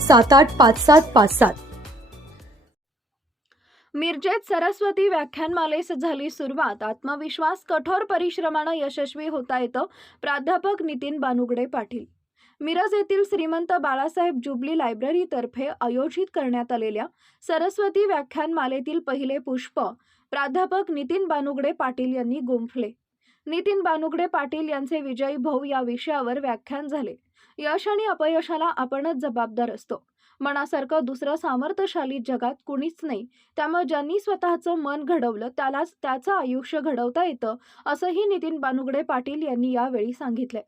सात आठ पाच सात पाच सात. मिरजेत सरस्वती व्याख्यानमालेस झाली सुरुवात. आत्मविश्वास कठोर परिश्रमानं यशस्वी होता येतं प्राध्यापक नितीन बानुगडे पाटील. मिरज येथील श्रीमंत बाळासाहेब जुबली लायब्ररीतर्फे आयोजित करण्यात आलेल्या सरस्वती व्याख्यानमालेतील पहिले पुष्प प्राध्यापक नितीन बानुगडे पाटील यांनी गुंफले. नितीन बानुगडे पाटील यांचे विजयी भाऊ या विषयावर व्याख्यान झाले. यश आणि अपयशाला आपणच जबाबदार असतो. मनासारखं दुसरं सामर्थ्यशाली जगात कुणीच नाही. त्यामुळे ज्यांनी स्वतःचं मन घडवलं त्यालाच त्याचं आयुष्य घडवता येतं असंही नितीन बानुगडे पाटील यांनी यावेळी सांगितले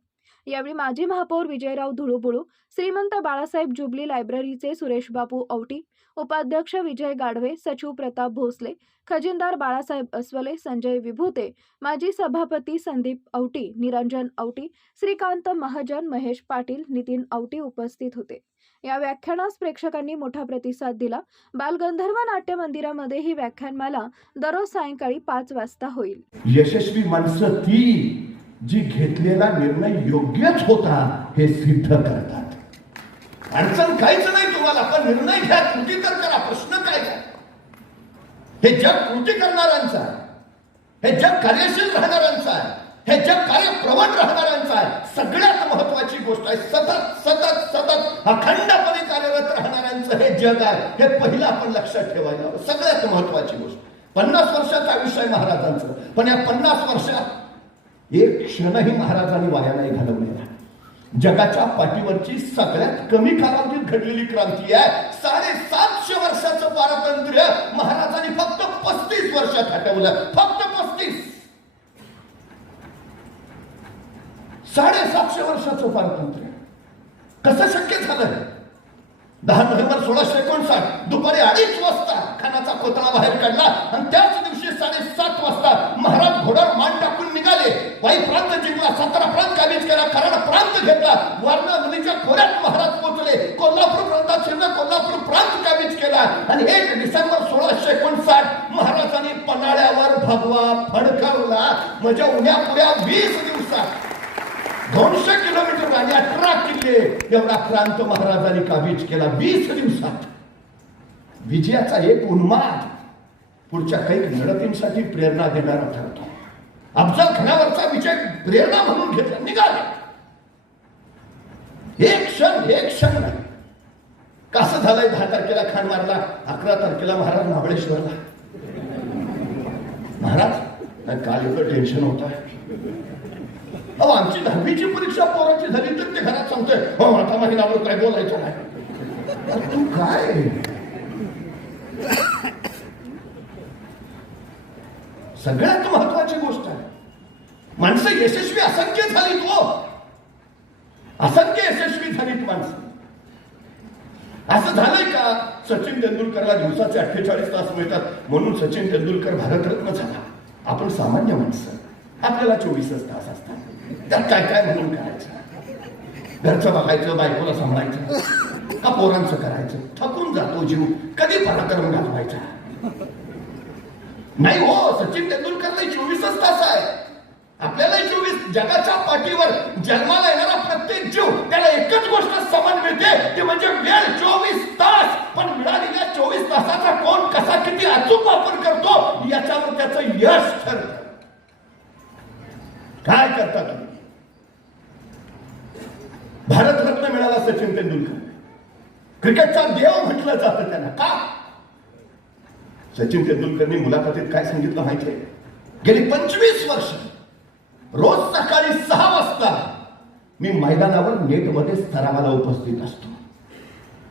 यावेळी माजी महापौर विजयराव धुळुबुळू श्रीमंत बाळासाहेब जुबली लायब्ररीचे सुरेश बापू औटी उपाध्यक्ष विजय गाढवे सचिव प्रताप भोसले खजिनदार बाळासाहेब अस्वले संजय विभूते माजी सभापती संदीप औटी निरंजन औटी श्रीकांत महाजन महेश पाटील नितीन औटी उपस्थित होते. या व्याख्यानास प्रेक्षकांनी मोठा प्रतिसाद दिला. बालगंधर्व नाट्य मंदिरामध्ये ही व्याख्यानमाला दररोज सायंकाळी पाच वाजता होईल. यशस्वी माणसं ती जी घेतलेला निर्णय योग्यच होता हे सिद्ध करतात. अडचण काहीच नाही तुम्हाला पण निर्णय घ्या कृती तर करा प्रश्न काय घ्या. हे जग कृती करणाऱ्यांचं आहे. हे जग कार्यशील राहणाऱ्यांचं आहे. हे जग कार्यप्रवण राहणाऱ्यांचं आहे. सगळ्यात महत्वाची गोष्ट आहे सतत सतत सतत अखंडपणे कार्यरत राहणाऱ्यांचं हे जग आहे. हे पहिलं आपण लक्षात ठेवायला सगळ्यात महत्वाची गोष्ट. पन्नास वर्षाचा आयुष्य आहे महाराजांचं. पण या पन्नास वर्षात एक क्षणही महाराजांनी वाया नाही घालवलेला जगाच्या पाठीवरची सगळ्यात कमी कालावधीत घडलेली क्रांती आहे. साडेसातशे वर्षाचं पारतंत्र्य महाराजांनी फक्त पस्तीस वर्षात हटवलं. फक्त पस्तीस. साडेसातशे वर्षाचं पारतंत्र्य. कसं शक्य झालं? दहा नोव्हेंबर सोळाशे एकोणसाठ दुपारी अडीच वाजता खानाचा कोतळा बाहेर काढला आणि त्याच दिवशी साडेसात वाजता महाराज घोडा मान टाकून निघाले वाई प्रांत जिंकला सातारा प्रांत काबीज केला कराड प्रांत घेतला. वारणा नदीच्या खोऱ्यात महाराज पोहोचले. कोल्हापूर प्रांतात कोल्हापूर प्रांत काबीज केला. आणि एक डिसेंबर सोळाशे एकोणसाठ महाराजांनी पन्हाळ्यावर भगवा फडकावला. म्हणजे उद्या पुऱ्या वीस दिवसात. दोनशे किलोमीटर आणि अठरा किल्ले. एवढा क्रांत महाराजांनी काबीज केला वीस दिवसात. विजयाचा एक उन्माद पुढच्या काही लढतींसाठी प्रेरणा देणारा ठरतो. अफजल खानावरचा विजय प्रेरणा म्हणून घेतला. निघाले. एक क्षण एक क्षण कसं झालंय दहा तारखेला खान मारला अकरा तारखेला महाराज महाबळेश्वरला? महाराज काल एवढं टेन्शन होत. आहे अहो आमची दहावीची परीक्षा पोराची झाली तर ते घरात सांगतोय हो आता महिनाभर काय बोलायचं नाही. तू काय? सगळ्यात महत्वाची गोष्ट आहे. माणसं यशस्वी असंख्य झाली तो. असंख्य असं झालंय का? सचिन तेंडुलकरला दिवसाचे अठ्ठेचाळीस तास मिळतात म्हणून सचिन तेंडुलकर भारतरत्न झाला. आपण सामान्य माणसं. आपल्याला चोवीसच तास असतात. त्यात काय काय म्हणून करायचं? घरचं बघायचं बायकोला सांभाळायचं. का पोरांचं करायचं? थकून जातो जीव. कधी पराक्रम घालवायचा नाही हो सचिन तेंडुलकर चोवीसच तास जगाच्या पाठीवर जन्माला येणारा प्रत्येक जीव त्याला एकच गोष्ट समान मिळते ते म्हणजे वेळ चोवीस तास. पण मिळालेल्या चोवीस तासाचा कोण कसा किती अचूक वापर करतो याच्यावर त्याचं यश ठरत. काय करता तुम्ही? भारतरत्न मिळाला सचिन तेंडुलकर. क्रिकेटचा देव म्हटलं जातं त्यांना का? सचिन तेंडुलकरनी मुलाखतीत काय सांगितलं माहितीये गेली पंचवीस वर्ष. रोज सकाळी सहा वाजता मी मैदानावर नेटमध्ये सरावाला उपस्थित असतो.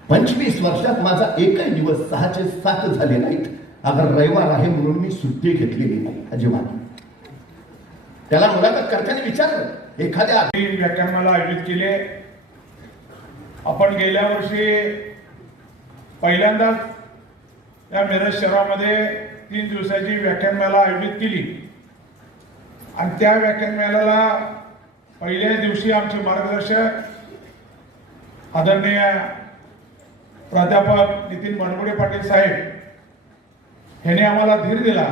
पंचवीस वर्षात माझा एकही दिवस सहाचे सात झाले नाहीत. अगर रविवार आहे म्हणून मी सुट्टी घेतलेली नाही अजिबात. त्याला मुलाखत करताना विचारलं एखाद्या ही व्याख्यानमाला आयोजित केले. आपण गेल्या वर्षी पहिल्यांदाच या मिरज शहरामध्ये तीन दिवसाची व्याख्यानमाला आयोजित केली. आणि त्या व्याख्यानमालेला पहिल्याच दिवशी आमचे मार्गदर्शक आदरणीय प्राध्यापक नितीन बनगुडे पाटील साहेब ह्याने आम्हाला धीर दिला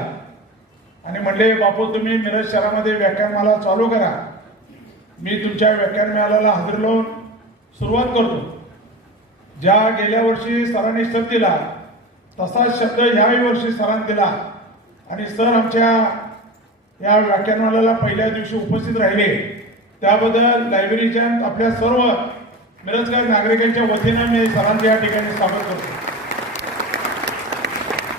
आणि म्हणले बापू तुम्ही मिरज शहरामध्ये व्याख्यानमाला चालू करा. मी तुमच्या व्याख्यानमालाला हजर लावून सुरुवात करतो. ज्या गेल्या वर्षी सरांनी शब्द दिला तसाच शब्द याही वर्षी सरांनी दिला. आणि सर आमच्या या व्याख्यानमाला पहिल्या दिवशी उपस्थित राहिले. त्याबद्दल लायब्ररीच्या आपल्या सर्व मिरजकर नागरिकांच्या वतीनं मी सरांचे या ठिकाणी स्वागत करतो.